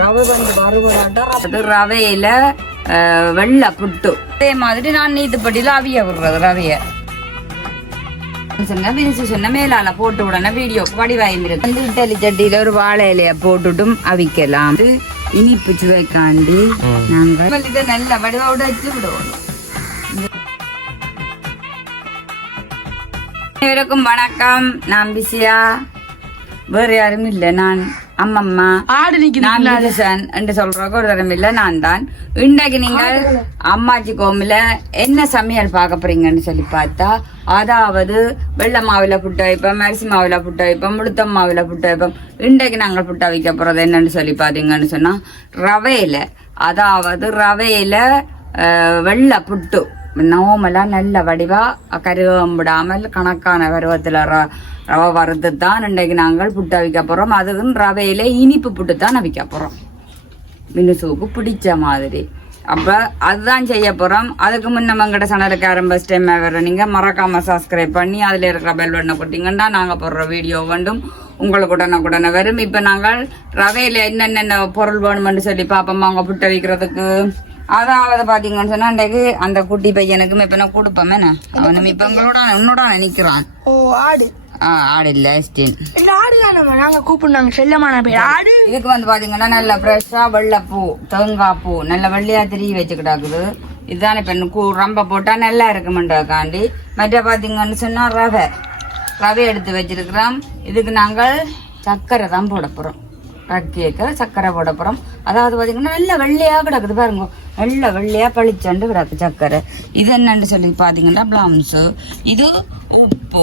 ரவை வந்து வறுவலாட்டா அது ரவையில வெள்ளை புட்டு அதே மாதிரி நான் நீத்துப்பட்டியில அவிய விடுறது ரவைய சொன்ன மேலால போட்டு விடன வீடியோ வடிவாயம் இருக்கு வந்து இட்டலி சட்டியில ஒரு வாழை இலைய போட்டுட்டும் அவிக்கலாம் இனிப்பு சுவைக்காண்டி நாங்கள் இதை நல்ல வடிவோட வச்சு விடுவோம். அனைவருக்கும் வணக்கம். நான் பிசியா, வேற யாரும் இல்ல, நான் அம்மம்மா என்று சொல்றதுக்கு ஒரு தரம் இல்ல, நான் தான். இன்றைக்கு நீங்கள் அம்மாச்சி கோமில என்ன சமையல் பார்க்க போறீங்கன்னு சொல்லி பார்த்தா, அதாவது வெள்ளை மாவுல புட்டு வைப்போம், அரிசி மாவுல புட்டு வைப்போம், முழுத்தம் மாவுல புட்டு வைப்போம். இன்றைக்கு நாங்கள் புட்டா வைக்க போறது என்னன்னு சொல்லி பாத்தீங்கன்னு சொன்னா ரவையில, அதாவது ரவையில வெள்ளை புட்டு நோமெல்லாம் நல்ல வடிவா கருவம்பிடாமல் கணக்கான பருவத்துல ரவை வறுத்து தான் இன்றைக்கு நாங்கள் புட்டு அவிக்க போறோம். அதுவும் ரவையில இனிப்பு புட்டு தான் அவிக்க போறோம், மினுசுக்கு பிடிச்ச மாதிரி. அப்ப அதுதான் செய்ய போறோம். அதுக்கு முன்ன எங்கட சேனலுக்கு ஆரம்ப டைம் வர நீங்க மறக்காம சப்ஸ்கிரைப் பண்ணி அதுல இருக்கிற பெல் பட்டனை கொடுத்தீங்கன்னா நாங்க போடுற வீடியோ வேண்டும் உங்களுக்கு உடனே வரும். இப்ப நாங்கள் ரவையில என்னென்ன பொருள் வேணும்னு சொல்லி பாப்போம் அவங்க புட்டு அவிக்கிறதுக்கு. அதாவது பாத்தீங்கன்னு சொன்னா இன்றைக்கு அந்த குட்டி பையனுக்கும் இப்ப நான் கொடுப்போமே, அவனும் இப்ப உன்னோட நிக்கிறான். ஆடு இல்ல நாங்க கூப்பிடுறாங்க செல்லமான பேர் ஆடு. இதுக்கு வந்து பாத்தீங்கன்னா நல்ல ஃப்ரெஷ்ஷா வெள்ளைப்பூ தேங்காய் பூ நல்ல வெள்ளையா திரிய வச்சுக்கிட்டாக்குது. இதுதான் இப்ப ரொம்ப போட்டா நல்லா இருக்குமென்றதுக்காண்டி. மற்ற பாத்தீங்கன்னு சொன்னா ரவை எடுத்து வச்சிருக்கிறோம். இதுக்கு நாங்கள் சர்க்கரை தான் போட போறோம், ரக்கியக்க சர்க்கரை போட போறோம். அதாவது பாத்தீங்கன்னா நல்ல வெள்ளையா கிடக்குது பாருங்க, நல்ல வெள்ளையா பளிச்சண்டு கிடக்கு சர்க்கரை. இது என்னன்னு சொல்லி பாத்தீங்கன்னா பிளாம்ஸ், இது உப்பு.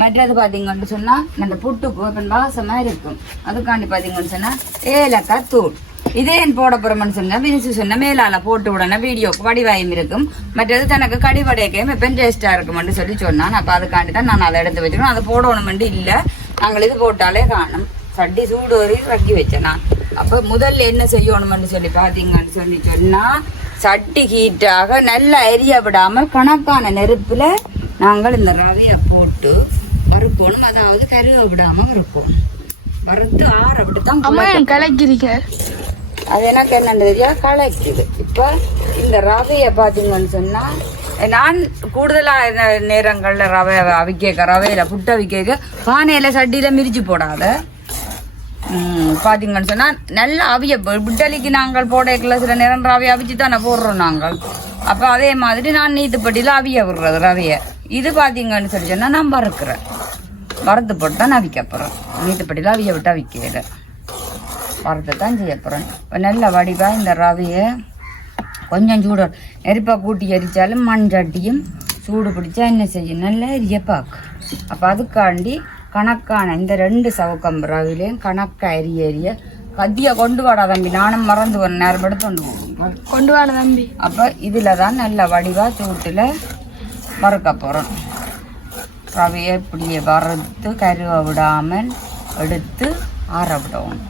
மற்றது பாத்தீங்கன்னு சொன்னா அந்த புட்டுக்கு வாசமா இருக்கும், அதுக்காண்டி பாத்தீங்கன்னு சொன்னா ஏலக்காய் தூள். இதே போட போறோம்னு சொன்னா வினிசு சொன்ன மேலால போட்டு உடனே வீடியோக்கு வடிவாயம் இருக்கும். மற்றது தனக்கு கடிவடையக்கையும் எப்ப டேஸ்டா இருக்கும்னு சொல்லி சொன்னான். அப்ப அதுக்காண்டி தான் நான் அதை எடுத்து வச்சுக்கணும். அதை போடணும்னு இல்ல, நாங்கள் இது போட்டாலே காணும். சட்டி சூடு வரையும் ரக்கி வச்சேன் நான். அப்ப முதல்ல என்ன செய்யணும்னு சொல்லி பாத்தீங்கன்னு சொல்லி சொன்னா, சட்டி ஹீட்டாக நல்லா எரிய விடாமல் கணக்கான நெருப்புல நாங்கள் இந்த ரவையை போட்டு வறுப்போணும். அதாவது கருக விடாம வறுப்போம். வறுத்து ஆற விட்டுதான் கலக்கிறீங்க. அது எனக்கு என்னன்னு தெரியா கலக்குது. இப்ப இந்த ரவையை பாத்தீங்கன்னு சொன்னா, நான் கூடுதலா நேரங்கள்ல ரவையில புட்டு அவிக்க பானையில சட்டியில மிரிச்சு போடாத பாத்தீங்கன்னு சொன்னா நல்லா அவிய புட்டலிக்கு நாங்கள் போடல சில நேரம் ரவையை அவிச்சு தானே போடுறோம் நாங்கள். அப்ப அதே மாதிரி நான் நீத்துப்பட்டியில அவிய விடுறது ரவைய. இது பாத்தீங்கன்னு சொல்லி சொன்னா நான் வறுக்கிறேன், வறுத்து போட்டு தான் அவிக்க போறேன். நீத்துப்பட்டியில அவிய விட்டு அவிக்கல, வறுத்து தான் செய்ய போறேன். நல்ல வடிவா இந்த ரவைய கொஞ்சம் சூடு நெருப்பா கூட்டி எரிச்சாலும் மண் சட்டியும் சூடு பிடிச்சா என்ன செய்யும், நல்லா எரியப்பாக்கு. அப்ப அதுக்காண்டி கணக்கான இந்த 2 சவுக்கம் ரவிலையும் கணக்கா எரிய கத்திய கொண்டு வாடா தம்பி, நானும் மறந்து ஒரு நேரம் எடுத்து கொண்டு வாட தம்பி. அப்ப இதுலதான் நல்ல வடிவா சூட்டுல வறுக்க போறோம். ரவையை இப்படியே வறுத்து கருவ விடாமல் எடுத்து ஆற விடவும்.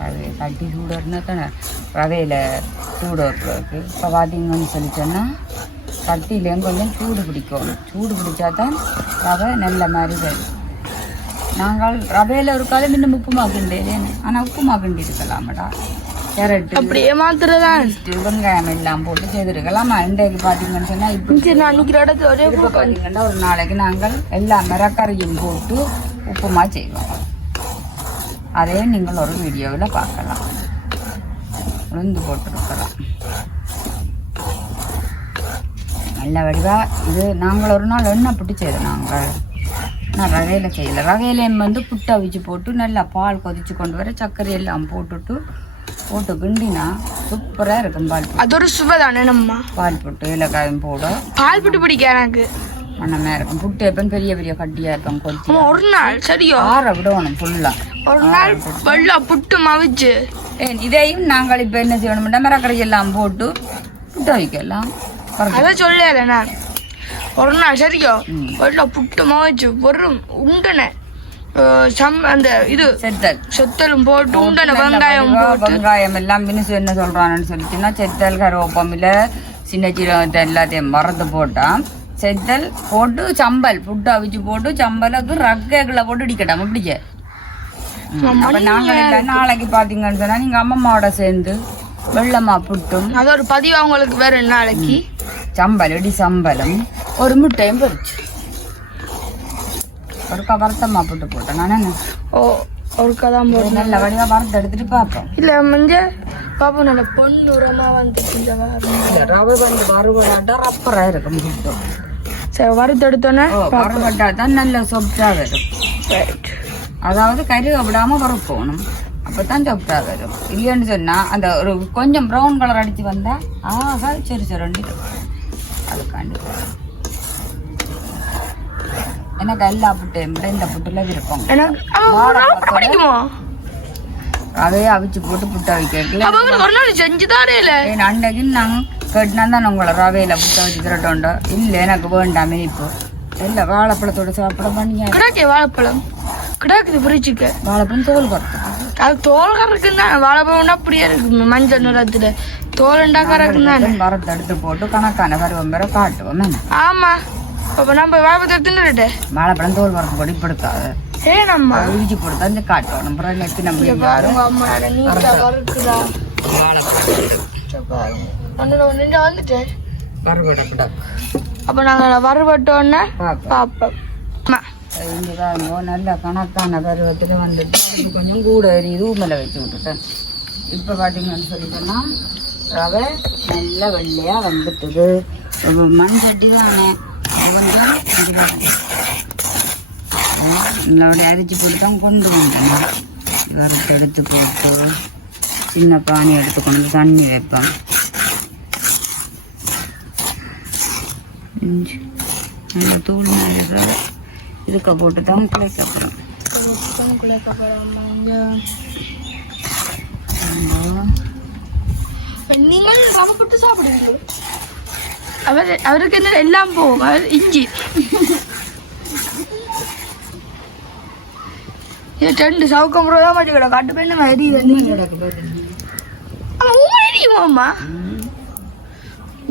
ரவையை கட்டி சூடுறதுனா தானே ரவையில சூடு வைக்கிறதுக்கு. இப்போ பார்த்தீங்கன்னு சொல்லி சொன்னால் சட்டியிலேயும் கொஞ்சம் சூடு பிடிக்கணும். சூடு பிடிச்சா தான் ரவை நல்ல மாதிரி வரும். நாங்கள் ரவையில ஒரு காலம் இன்னும் உப்புமா கிண்டேன், ஆனால் உப்புமா கிண்டி இருக்கலாமடா. கேரட் அப்படியே மாத்திரதான் வெங்காயம் எல்லாம் போட்டு செய்திருக்கலாம். இன்றைக்கு பார்த்தீங்கன்னு சொன்னால் இப்போ பார்த்தீங்கன்னா ஒரு நாளைக்கு நாங்கள் எல்லா மிரக்கரையும் போட்டு உப்புமா செய்வோம். அதே நீங்கள் ஒரு வீடியோவில் பார்க்கலாம். உளுந்து போட்டுருக்கலாம் நல்ல வடிவா. இது நாங்கள் ஒரு நாள் எண்ணெய் புட்டு செய்தோம். நாங்கள் நான் ரவையில செய்யலை, ரவையிலையும் வந்து புட்டு அவிச்சு போட்டு நல்லா பால் கொதிச்சு கொண்டு வர சர்க்கரை எல்லாம் போட்டு கிண்டினா சூப்பரா இருக்கும். பால் அது ஒரு சுவைதானே நம்ம பால் புட்டு ஏலக்காயும் போட. பால் புட்டு பிடிக்க எனக்கு மனமே இருக்கும். புட்டு எப்ப பெரிய பெரிய கட்டியா இருக்கும் கொத்தி. ஒரு நாள் சரியோ ஆற விடணும் ஃபுல்லா. ஒரு நாள் வெள்ளை புட்டு மவிச்சு இதையும் நாங்கள் இப்ப என்ன செய்யணும், மிரக்கரை எல்லாம் போட்டு புட்டு வைக்கலாம். அதை சொல்லல நான். ஒரு நாள் சரியோ வெள்ளை புட்டு மவிச்சு ஒரு உண்டனை அந்த இது செத்தலும் போட்டு உண்டனை வெங்காயம் எல்லாம் மினிசு என்ன சொல்றான்னு சொல்லிச்சுன்னா, செத்தல் கருவேப்பமில்ல சின்ன சீரகத்தை எல்லாத்தையும் மறந்து போட்டா செத்தல் போட்டு சம்பல் புட்டு அவிச்சு போட்டு சம்பலுக்கு ரக்கைகளை போட்டு இடிக்கட்டாம பிடிச்ச அப்ப நாங்க இல்ல, நாளைக்கு பாத்தீங்கன்னு சொன்னா நீங்க அம்மம்மாவோட சேர்ந்து வெள்ளமா புட்டும் அது ஒரு பதிவு அவங்களுக்கு வேற நாளைக்கு சம்பல் சம்பளம் ஒரு முட்டையும் பொரிச்சு ஒரு கவர்த்தம்மா புட்டு போட்டேன் நான். ஓ ஒரு கதான் போட்டு நல்ல வடிவா வறுத்து எடுத்துட்டு பார்ப்போம். இல்ல மஞ்ச பாப்பா நல்ல பொண்ணுரமா வந்துட்டு ரவை வந்து வறுவலாட்டா ரப்பரா இருக்கும் புட்டு. சரி வறுத்து எடுத்தோன்னே வறுவட்டா தான் நல்ல சொப்டா வரும். அதாவது கருக விடாம வறுக்கணும், அப்பதான் சொப்டா வரும். இல்லைன்னு சொன்னா அந்த ஒரு கொஞ்சம் ப்ரௌன் கலர் அடிச்சு வந்தா ஆகா சரி சரி அதுக்காண்டி எனக்கு எல்லா புட்டையும் இந்த புட்டுல விருப்பம். அதையே அவிச்சு போட்டு புட்டை வைக்கல அன்னைக்கு நாங்க கேட்டுனா தான் உங்களை ரவையில புட்டை வச்சு திரட்டோண்டோ இல்ல எனக்கு வேண்டாமே. இப்போ இல்ல வாழைப்பழத்தோட சாப்பிட பண்ணியா வாழைப்பழம் கிடாக்குது பிரிச்சுக்க வாழைப்பழம் தோல் கறக்கு அது தோல் கறக்குன்னா வாழைப்பழம்னா அப்படியே இருக்கு மஞ்சள் நிறத்துல தோல் கறக்குன்னு மரத்தை எடுத்து போட்டு கணக்கான பருவம் பெற காட்டுவோம். ஆமா அப்ப நம்ம வாழைப்பழத்தை தின்னுட்டு வாழைப்பழம் தோல் வரக்கு போட்டு படுக்காது நம்ம இடிச்சு போட்டு தான் காட்டுவோம். அப்புறம் நெத்தி நம்ம வந்துட்டேன். அப்ப நாங்க வறுபட்டோன்னு பாப்போம். நல்ல கணக்கான பருவத்துல வந்துட்டு கொஞ்சம் கூட ரூமில் வச்சு விட்டுட்டேன். இப்ப பாத்தீங்கன்னு சொல்லிட்டோம்னா ரவை நல்ல வெள்ளையா வந்துட்டுது. மண் சட்டி தானே கொஞ்சம் நல்ல அரிச்சு போட்டு தான் கொண்டு வந்தேன். வறுத்து எடுத்து போட்டு சின்ன பானி எடுத்து கொண்டு வந்து தண்ணி வைப்பேன். நல்ல தூள் நல்ல இதுக்க போட்டு தான் குழைக்கப்படும். நீங்கள் ரவை போட்டு சாப்பிடுவீங்க. அவருக்கு என்ன எல்லாம் போகும் இஞ்சி ரெண்டு சவுக்கம் தான் மாட்டி கிடக்கு கட்டு பண்ண மாதிரி உமா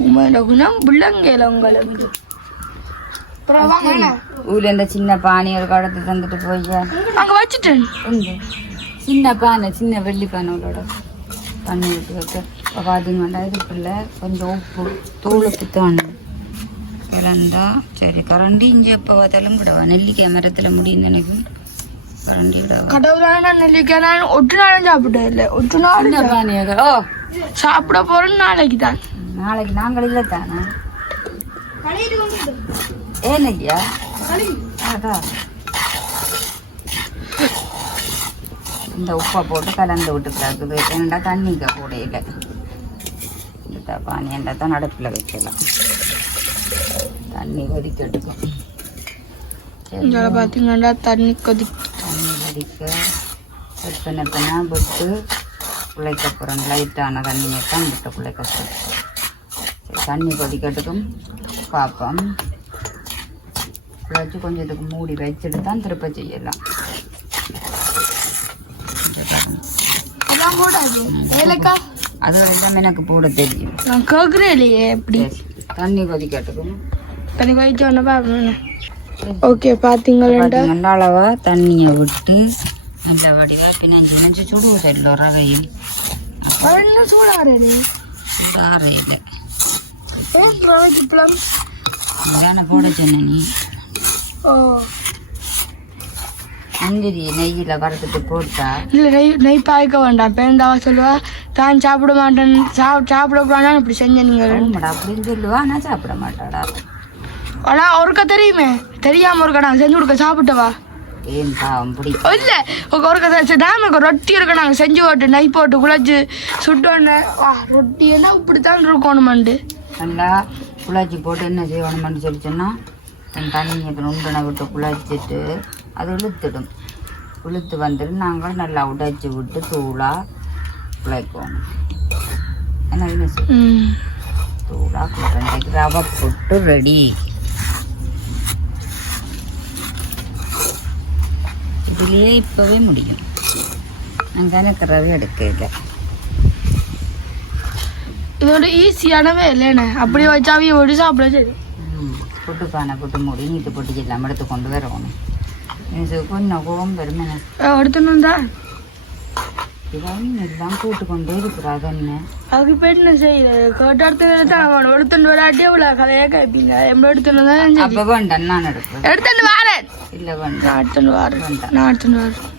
உமா புள்ளங்கையில உங்களுக்கு ஊர்ல இந்த சின்ன பானை ஒரு கடத்து தந்துட்டு போய் அங்க வச்சுட்டேன். சின்ன பானை சின்ன வெள்ளி பானோட தண்ணி விட்டு வச்சு பார்த்தீங்கன்னா இதுக்குள்ள கொஞ்சம் உப்பு தூளுப்பு தான் கரண்டா சரி கரண்டி இஞ்சி எப்போ பார்த்தாலும் விடவா நெல்லிக்காய் மரத்தில் முடியும் நினைக்கும் கரண்டி விடவா கடவுளான நெல்லிக்காய் நான் ஒட்டு நாளும் சாப்பிட்டது இல்லை. ஒட்டு நாள் பானையாக ஓ சாப்பிட போறோம் நாளைக்கு தான். நாளைக்கு நாங்கள் இல்லை தானே ஏன் ஐயா அதான் இந்த உப்பை போட்டு கலந்து விட்டுக்கிறாக்குது. ஏன்னா தண்ணிக்க கூடையில இந்த பானி ஏண்டா தான் அடுப்பில் வைக்கலாம். தண்ணி கொதிக்க எடுக்கும். பார்த்தீங்கன்னா தண்ணி கொதிக்க எத்தனை விட்டு குழைக்க போகிறோம். லைட்டான தண்ணியை தான் விட்டு குழைக்க போகிறோம். தண்ணி கொதிக்கட்டுக்கும் பார்ப்போம். குழைச்சி கொஞ்சம் இதுக்கு மூடி வச்சுட்டு தான் திருப்ப செய்யலாம். அது எல்லாம் எனக்கு போட தெரியும். நான் கேட்குறேன் இல்லையே எப்படி தண்ணி கொதிக்கட்டுக்கும் தண்ணி கொதிச்சோன்னு பார்க்கணும். ஓகே பார்த்தீங்களா அளவா தண்ணியை விட்டு நல்ல வடிவா பிணைஞ்சு பிணைஞ்சு சுடுவோம். சைடில் ரவையும் சூடாறு சூடாறு இல்லை ரவைக்கு தானே போட சொன்ன நீ. ஓ முந்திரி நெய்யில் வறுத்துட்டு போட்டா இல்லை நெய் பாய்க்க வேண்டாம். பேருந்தாவா சொல்லுவா தான் சாப்பிட மாட்டேன் சாப்பிடக்கூடாது இப்படி செஞ்ச நீங்கள் அப்படின்னு சொல்லுவா. நான் சாப்பிட மாட்டாடா. ஆனால் ஒருக்கா தெரியுமே தெரியாம ஒருக்கா நாங்கள் செஞ்சு கொடுக்க சாப்பிட்டவா ஏன் பாவம் பிடிக்கும் இல்லை ஒருக்கா டேமுக்கு ரொட்டி இருக்க நாங்கள் செஞ்சு போட்டு நெய் போட்டு குழச்சி சுட்டோன்னே வா ரொட்டி என்ன இப்படித்தான் இருக்கணுமாண்டு நல்லா குழச்சி போட்டு என்ன செய்யணும்னு சொல்லிச்சோன்னா தண்ணியை நுண்டனை விட்டு குழச்சிட்டு அது இழுத்துடும். இழுத்து வந்துட்டு நாங்கள் நல்லா உடைச்சி விட்டு தூளாக குழைக்குவோம். என்ன தூளாக குழைக்க ரவை போட்டு ரெடி. இதுலேயே இப்போவே முடியும். நாங்கள் எனக்கு ரவை எடுக்கல. இதோட ஈஸியானவே இல்லைண்ணே அப்படியே வச்சாவே ஒரு சாப்பிட சரி புட்டு பானை போட்டு மூடி நீட்டு போட்டு எல்லாம் எடுத்து கொண்டு வரணும். இது கொஞ்சம் கோபம் வருமே. எடுத்துன்னு வந்தா இதான் எல்லாம் போட்டுக்கொண்டே இருக்கிறாங்க. என்ன அதுக்கு இப்போ என்ன செய்யறது? கேட்டு எடுத்துட்டு வராட்டி அவ்வளோ கதையா கேட்பீங்க. எப்படி எடுத்துன்னு வந்தா அப்ப வேண்டாம், நான் எடுப்பேன். எடுத்துட்டு வரேன். இல்ல வேண்டாம், நான் எடுத்துட்டு வரேன். நான் எடுத்துட்டு வரேன்.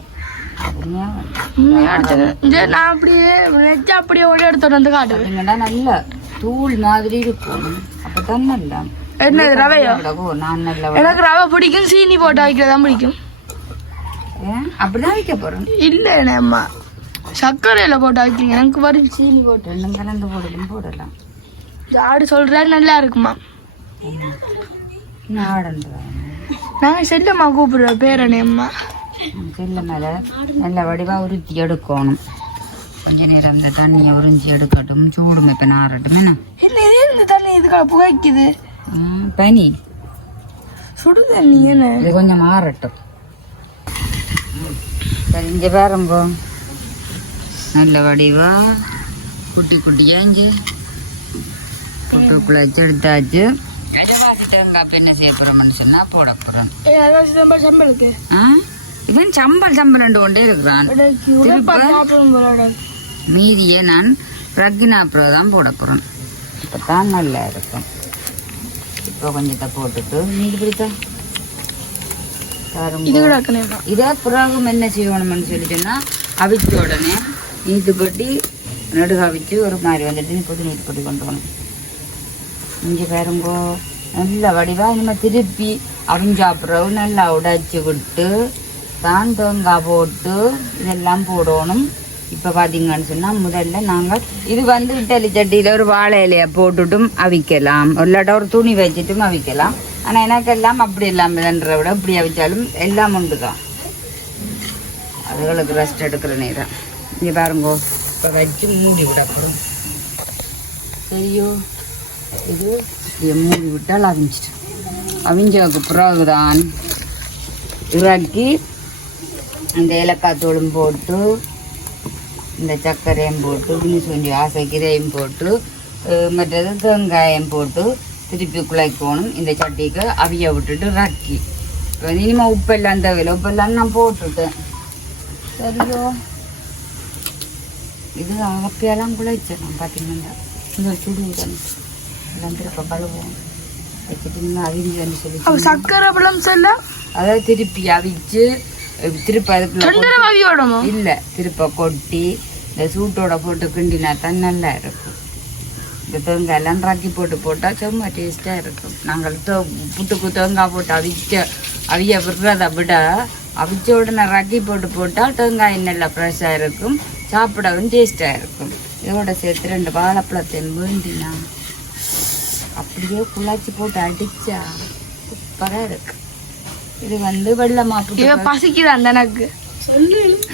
நான் அப்படியே நெச்சா அப்படியே ஓடி எடுத்துட்டு வந்து காட்டுவேன். நல்ல தூள் மாதிரி இருக்கும். அப்பதான் நல்லா. என்ன ரவையோ? நான் நல்ல எனக்கு ரவை பிடிக்கும். சீனி போட்டு வைக்கிறதான் பிடிக்கும். அப்படிதான் வைக்க போறேன். இல்ல அம்மா சர்க்கரையில போட்டு வைக்கிறீங்க. எனக்கு வரும் சீனி போட்டு ரெண்டும் கலந்து போடலாம். ஆடு சொல்ற நல்லா இருக்குமா? நாங்க செல்லம்மா கூப்பிடுற பேரணி அம்மா. செல்ல மேல நல்ல வடிவா உருத்தி எடுக்கணும். கொஞ்ச நேரம் அந்த தண்ணியை உறிஞ்சி எடுக்கட்டும். சூடும் இப்ப நாரட்டும். என்ன இந்த தண்ணி இதுக்காக புகைக்குது? பனி சுடு தண்ணி. என்ன இது கொஞ்சம் மாறட்டும். சரி, இங்க பாருங்கோ. நல்ல வடிவா குட்டி குட்டியா இஞ்சி குட்டுக்குள்ள வச்சு எடுத்தாச்சு. தேங்காய் என்ன செய்ய போறோம்னு சொன்னா போட போறோம். சம்பளுக்கு இவன் சம்பல் ரெண்டு கொண்டே இருக்கிறான். மீதியை நான் ரக்கினா அப்புறம் தான் போட போறேன். இப்பதான் நல்லா இருக்கும். இப்போ கொஞ்சத்தை போட்டுட்டு மீதி பிடித்தா இதே புறாகும் என்ன செய்யணும்னு சொல்லிட்டோன்னா அவிச்ச உடனே நீத்து கொட்டி நடுக அவிச்சு ஒரு மாதிரி வந்துட்டு இப்போது நீத்து கொட்டி கொண்டு போகணும். இங்கே பாருங்கோ நல்ல வடிவாக இனிமேல் திருப்பி அவிஞ்சாப்புறவு நல்லா உடைச்சி விட்டு தான் தேங்காய் போட்டு இதெல்லாம் போடணும். இப்போ பார்த்தீங்கன்னு சொன்னால் முதல்ல நாங்கள் இது வந்து இட்டலி சட்டியில் ஒரு வாழை இலையை போட்டுட்டும் அவிக்கலாம், இல்லாட்ட ஒரு துணி வச்சுட்டும் அவிக்கலாம். ஆனால் எனக்கெல்லாம் அப்படி இல்லாமல்ன்ற விட இப்படி அவிச்சாலும் எல்லாம் உண்டு தான். அதுகளுக்கு ரெஸ்ட் எடுக்கிற நேரம். இங்கே பாருங்கோ இப்போ வச்சு மூடி விடப்படும். சரியோ, இது இப்படியே மூடி விட்டால் அவிஞ்சிட்டு அவிஞ்சதுக்கு பிறகுதான் இறக்கி அந்த ஏலக்காய் தூளும் போட்டு இந்த சர்க்கரையும் போட்டு கொஞ்சம் ஆசைக்கீரையும் போட்டு மற்றது தேங்காயம் போட்டு திருப்பி குழைக்கணும். இந்த சட்டிக்கு அவிய விட்டுட்டு ரக்கி இனிமேல் உப்பெல்லாம் தேவையில்லை. உப்பெல்லாம் நான் போட்டுட்டேன். சரியோ, இது அப்பையெல்லாம் குழைச்சிடணும். பார்த்தீங்கன்னா இந்த சுடுதல் எல்லாம் திருப்ப கழுவோம் வச்சுட்டு இன்னும் அவிஞ்சு சொல்லி சர்க்கரை பழம் சொல்ல அதாவது திருப்பி அவிச்சு திருப்ப அதுக்குள்ள இல்லை திருப்ப கொட்டி இந்த சூட்டோட போட்டு கிண்டினா தான் நல்லா இருக்கும். இந்த தேங்காய் எல்லாம் ராக்கி போட்டு போட்டால் செம்ம டேஸ்ட்டாக இருக்கும். நாங்கள் புட்டுக்கு தேங்காய் போட்டு அவிய விடுறதை விட அவிச்ச உடனே ராக்கி போட்டு போட்டால் தேங்காய் நல்லா ஃப்ரெஷ்ஷாக இருக்கும், சாப்பிடவும் டேஸ்ட்டாக இருக்கும். இதோட சேர்த்து 2 வாழைப்பழத்தையும் வேண்டினா அப்படியே குழாச்சி போட்டு அடிச்சா சூப்பராக இருக்கு. இது வந்து வெள்ளமா புட்டு பசிக்குது எனக்கு.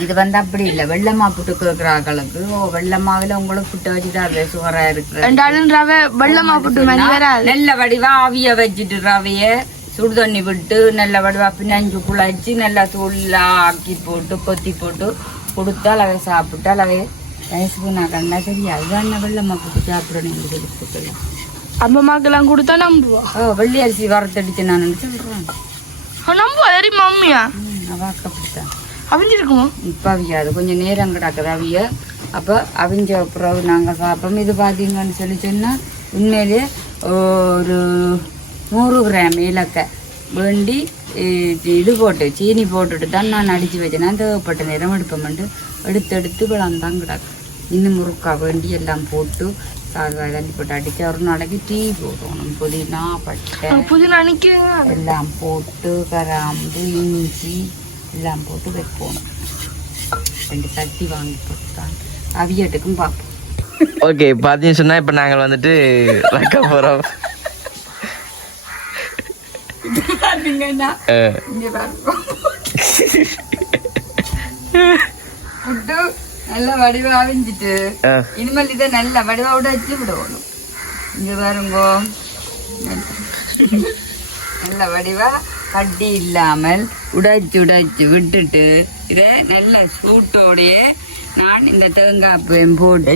இது வந்து அப்படி இல்லை, வெள்ளமா புட்டு கேட்குறாங்களுக்கு வெள்ளமாவில உங்களுக்கு புட்டு வச்சுட்டு அது சுகரா இருக்கு. வெள்ளமா புட்டு நல்ல வடிவா ஆவிய வச்சுட்டு ரவைய சுடு தண்ணி விட்டு நல்ல வடிவா பின்னாஞ்சு குழாச்சி நல்லா தூளா ஆக்கி போட்டு கொத்தி போட்டு கொடுத்தால் அவை சாப்பிட்டால் அவை வயசுக்கு நான் கண்டா சரியா அதுதான் வெள்ளமா புட்டு சாப்பிடணும் சொல்லி கொடுக்கலாம். அம்மாக்கெல்லாம் கொடுத்தா நம்புவா. வெள்ளி அரிசி வறுத்தடிச்சு நான் சொல்றேன். நம்புவா மம்மியா அப்படித்தான் அவிஞ்சிருக்குமோ? இப்போ அவியாது, கொஞ்சம் நேரம் கிடக்குது அவிய. அப்போ அவிஞ்ச அப்புறம் நாங்கள் சாப்பிட்டோம். இது பார்த்தீங்கன்னு சொல்லி சொன்னால் உண்மையிலே ஒரு 100 கிராம் ஏலக்காய் வேண்டி இது போட்டு சீனி போட்டுட்டு தான் நான் அடித்து வச்சேன். நான் தேவைப்பட்ட நேரம் எடுப்பேன்ட்டு எடுத்து விளாந்தான் கிடக்கு. இன்னும் முறுக்கா வேண்டி எல்லாம் போட்டு தண்ணி போட்டு அடித்து ஒரு நாளைக்கு டீ போடணும். புதினா பட்டை எல்லாம் போட்டு கராம்பு இஞ்சி எல்லாம் போட்டு வைப்போம். 2 தட்டி வாங்கி போட்டு தான் அவியட்டுக்கும் பார்ப்போம். ஓகே, பார்த்தீங்கன்னு சொன்னால் இப்போ நாங்கள் வந்துட்டு வைக்க போகிறோம். பார்த்தீங்கன்னா இங்கே பார்ப்போம் புட்டு நல்ல வடிவா அவிஞ்சிட்டு இனிமேல் இதை நல்ல வடிவா உடைச்சு விடணும். இங்க பாருங்கோ நல்ல வடிவா கட்டி இல்லாமல் உடைச்சு விட்டுட்டு இதை நல்ல சூட்டோடைய நான் இந்த தேங்காய் போட்டு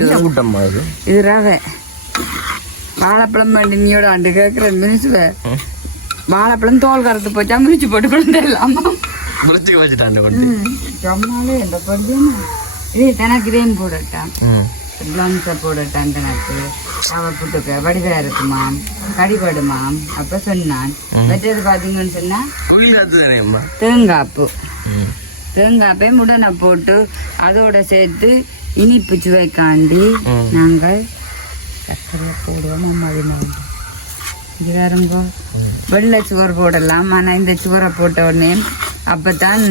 இது ரவை வாழைப்பழம் நீயோட ஆண்டு கேட்குறேன் மினிசுவ வாழைப்பழம் தோல் கறத்து போச்சா மிரிச்சு போட்டு கொடுத்துடலாமா? முடிச்சு வச்சுட்டான் கொண்டு சொன்னாலே இந்த பொடியும் இது எனக்கு இதையும் போடட்டான் பிளம்ஸை போடட்டான் எனக்கு அவள் புட்டுக்கு வடிவா இருக்குமாம் கடிபடுமாம் அப்ப சொன்னான் மற்றது பாத்தீங்கன்னு சொன்னா தேங்காப்பு தேங்காப்பை முடனை போட்டு அதோட சேர்த்து இனிப்பு சுவைக்காண்டி நாங்கள் சர்க்கரை போடுவோம் அம்மாவினோம் இது வேறுங்கோ வெள்ளை சுவர் போடலாம் ஆனா இந்த சுவரை போட்ட உடனே அப்பதான்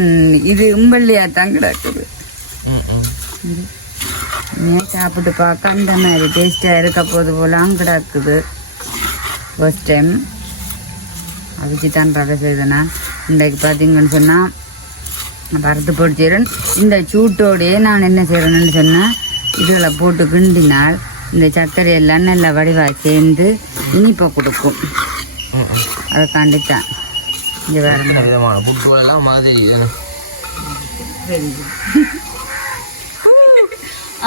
இது உம்பள்ளியாத்தான் கிடக்குது சாப்பிட்டு பார்க்க அந்த மாதிரி டேஸ்டா இருக்க போது போலாம் கிடக்குது ஃபர்ஸ்ட் டைம் அவிச்சு தான் ரவை செய்தேன்னா இன்றைக்கு பார்த்தீங்கன்னு சொன்னால் வறுத்து போட்டு செய்கிறேன் இந்த சூட்டோடையே நான் என்ன செய்கிறேன்னு சொன்னால் இதில் போட்டு கிண்டினால் இந்த சர்க்கரையெல்லாம் நல்லா வடிவாக சேர்ந்து இனிப்பை கொடுக்கும் அதை காண்டித்தான் இங்கே வேறு மாதிரி சரி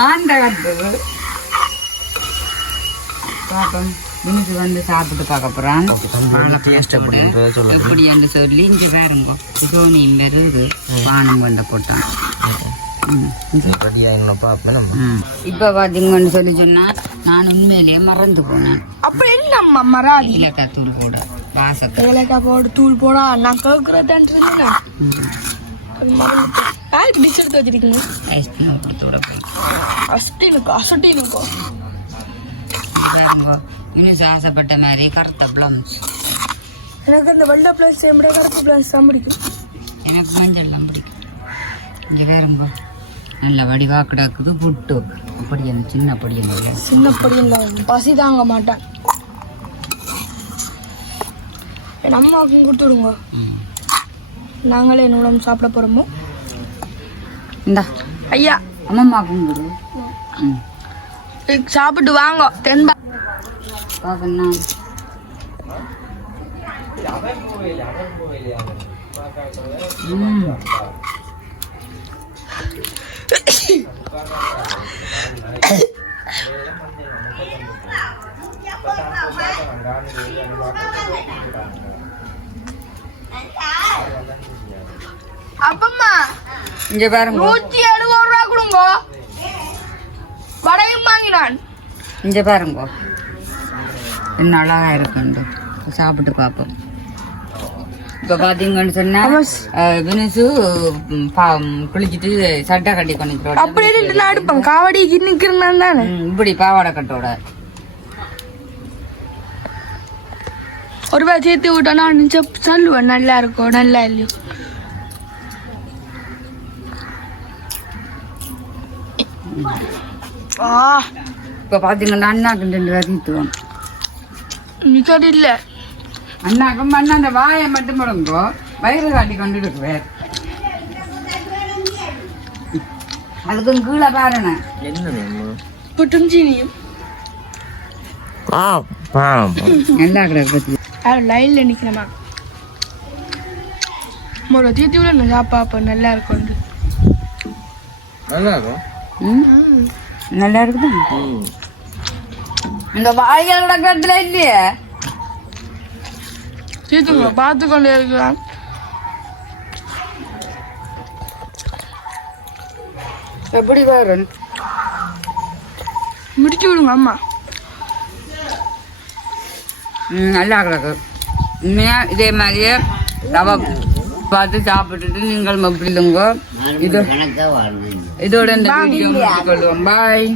ஆண்ட கட்டு பாப்பம் வினுக்கு வந்து சாப்பிட்டு பார்க்க போகிறான் எப்படி என்று சொல்லி இங்கே வேறுங்கோ சோனியும் வருது பானம் கொண்ட போட்டான் இப்போ பார்த்தீங்கன்னு சொல்லி சொன்னால் நான் உண்மையிலேயே மறந்து போனேன் அப்படி என்ன மறாதி ஏலக்காய் தூள் போட வாசத்தை ஏலக்காய் போட்டு தூள் போடா நான் கேட்குறேன் யாருக்கு டிஷ் எடுத்து வச்சிருக்கீங்க ஐஸ்கிரீம் கொடுத்து விட அசட்டினுக்கோ யூனிஸ் ஆசைப்பட்ட மாதிரி கருத்த பிளம்ஸ் எனக்கு அந்த வெள்ளை பிளஸ் செய்ய முடியாது கருப்பு பிளஸ் தான் பிடிக்கும் எனக்கு மஞ்சள்லாம் பிடிக்கும் இங்கே வேறுங்க நல்ல வடிவாக கிடக்குது புட்டு பொடியன் சின்ன பொடியன் சின்ன பொடியில் பசி தாங்க மாட்டேன் என் அம்மாவுக்கும் கொடுத்து விடுங்க நாங்களே என்னோட சாப்பிட போகிறோமோ இந்தா ஐயா அம்மம்மாக்கும் கொடு சாப்பிட்டு வாங்க தென்பா பார்க்கண்ணா அப்பம்மா இங்க பாருங்க 170 ரூபா கொடுங்க வடையும் வாங்கினான் இங்க பாருங்க என்ன அழகா இருக்குண்டு சாப்பிட்டு பார்ப்போம் இப்போ பார்த்தீங்கன்னு சொன்னா வினுசு குளிச்சுட்டு சட்டை கட்டி கொண்டு அப்படி நான் எடுப்பேன் காவடி நிக்கிறேன் தானே இப்படி பாவாடை கட்டோட ஒரு ரூபாய் சேர்த்து விட்டோன்னா சொல்லுவேன் நல்லா இருக்கும் நல்லா இல்லையோ இப்போ பார்த்தீங்கன்னா அண்ணாக்கு 2 ரூபா தீத்துவோம் நிக்கடி இல்லை அண்ணாக்கும் அண்ணா அந்த வாயை மட்டும் முடங்கோ வயிறு காட்டி கொண்டு இருக்குவேன் அதுக்கும் கீழே பாருங்க புட்டும் சீனியும் நல்லா கிடக்கு பத்தி லைன்ல நிக்கிறமா ஒரு தீத்தி விட சாப்பாப்ப நல்லா இருக்கும் நல்லா இருக்குதா இந்த வாய்கள் கிடக்கத்துல இல்லையே தீத்துங்க பார்த்து கொண்டே இருக்கலாம் எப்படி வரும் முடிச்சு விடுங்க அம்மா நல்லா கிடக்கு உண்மையா இதே மாதிரியே ரவை பார்த்து சாப்பிட்டுட்டு நீங்கள் மப்பிடுங்க இதோட இந்த வீடியோ முடிச்சுக்கொள்வோம் பாய்.